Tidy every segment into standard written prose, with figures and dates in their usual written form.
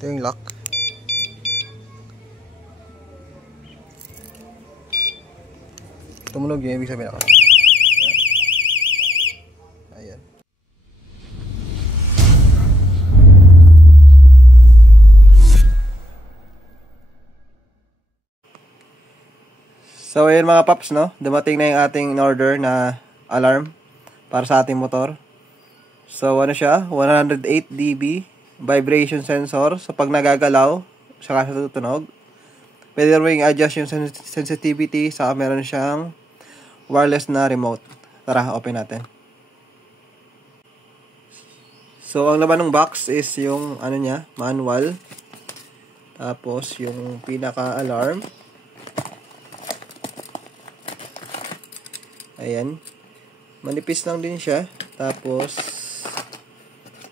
Ito yung lock. Tumunog yung ibig sabihin ako. Ayan. So ayun mga paps, no? Dumating na yung ating in-order na alarm para sa ating motor. So ano siya? 108 dB vibration sensor. So pag nagagalaw, saka siya tutunog. Pwede rin adjust yung sensitivity. Saka meron siyang wireless na remote. Tara, open natin. So ang laman ng box is yung ano niya, manual. Tapos yung pinaka-alarm. Ayan. Manipis lang din siya. Tapos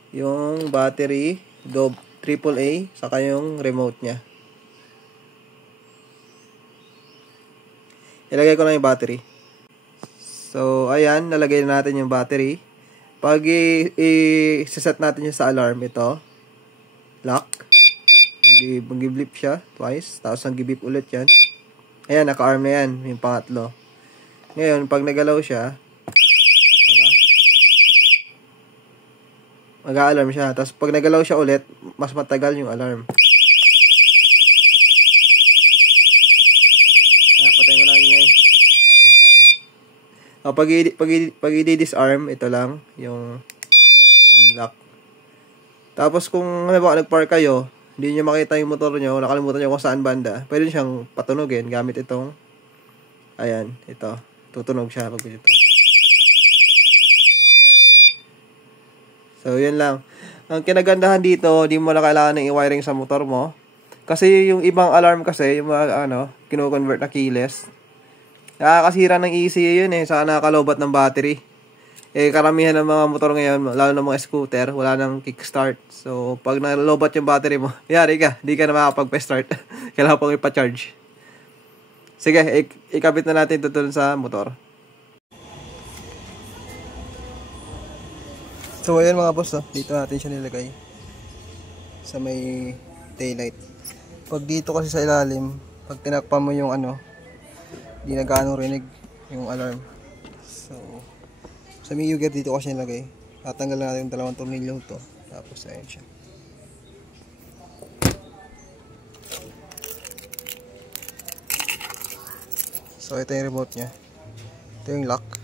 yung battery, AAA, saka yung remote niya. Ilagay ko lang yung battery. So, ayan, nalagay na natin yung battery. Pag i-set natin yung sa alarm, ito, lock. Mag-blip siya twice, tapos mag-beep ulit yan. Ayan, naka-arm na yan, yung pangatlo. Ngayon, pag nagalaw siya, mag-a-alarm siya. Tapos pag nagalaw siya ulit, mas matagal yung alarm. Patayin ko lang ingay. Pag i-disarm, ito lang, yung unlock. Tapos kung nag-park kayo, hindi nyo makita yung motor nyo, nakalimutan nyo kung saan banda, pwede siyang patunogin gamit itong, ayan, ito. Tutunog siya pag ito. So, yun lang. Ang kinagandahan dito, di mo na kailangan ng i-wiring sa motor mo. Kasi yung ibang alarm kasi, yung mga kino-convert na keyless, nakakasira ng ECU yun saka nakakalobat ng battery. Karamihan ng mga motor ngayon, lalo ng mga scooter, wala nang kickstart. So, pag nalobat yung battery mo, yari ka, di ka na makapag-start. Kailangan pang ipa-charge. Sige, ikabit na natin ito dun sa motor. So ayan mga boss, dito natin siya nilagay sa may taillight. Pag dito kasi sa ilalim, pag tinakpan mo yung di na gaano rinig yung alarm. So sa may ugat dito kasi nilagay. Tatanggal natin yung dalawang tornilyo to. Tapos ayan siya. So ito yung remote nya. Ito yung lock.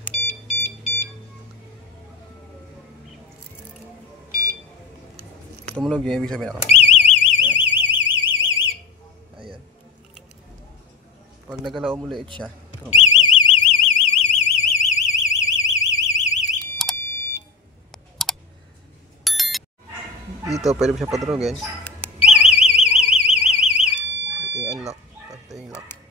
Tumunog yung ibig sabihin ako. Ayan. Pag nagalaw mo ulit siya, tumunog siya. Dito pwede mo siya patunogin. Ito yung unlock. Ito yung lock.